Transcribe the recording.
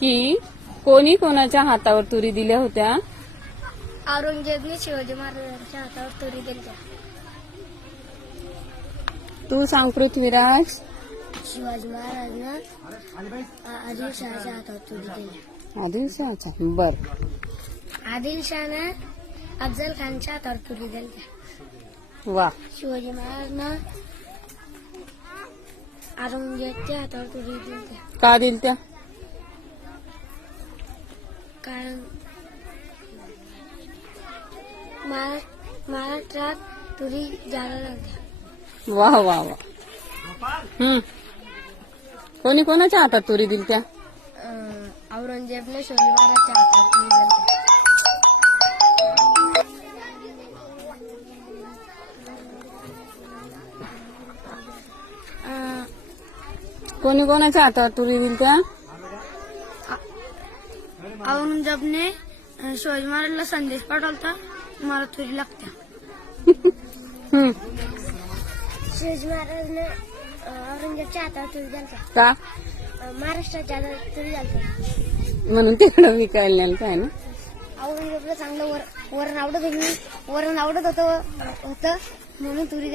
की कोणी कोणाच्या हातावर तुरी दिल्या होत्या? औरंगजेबने शिवाजी महाराजांच्या हातावर तुरी दिल्या. तू सांग पृथ्वीराज. शिवाजी महाराजांना आदिलशहाच्या हातावर तुरी दिल्या. आदिलशहाचा. बर. आदिलशहाने अफजल खानच्या हातावर तुरी दिल्या. वा. शिवाजी महाराजांना औरंगजेबच्या हातावर तुरी दिल्या. का दिल त्या? कारण महाराष्ट्रात तुरी जायला लागल्या. वा वा वा. कोणी कोणाच्या हातात तुरी दिल त्या? औरंगजेबने शिवाजी महाराजांच्या हातावर तुरी दिल्या. कोणी कोणाच्या हातावर तुरी दिल त्या? औरंगजेबने शिवाजी महाराजांना संदेश पाठवला, मला तुरी लागत्या. शिवाजी महाराजांनी औरंगजेबच्या हातावर तुरी दिल्या. का? महाराष्ट्राच्या हातावर तुरी दिल्या. म्हणून तिकडं विकायला नेलं काय ना? औरंगजेबला चांगलं वरण आवडत होतं म्हणून तुरी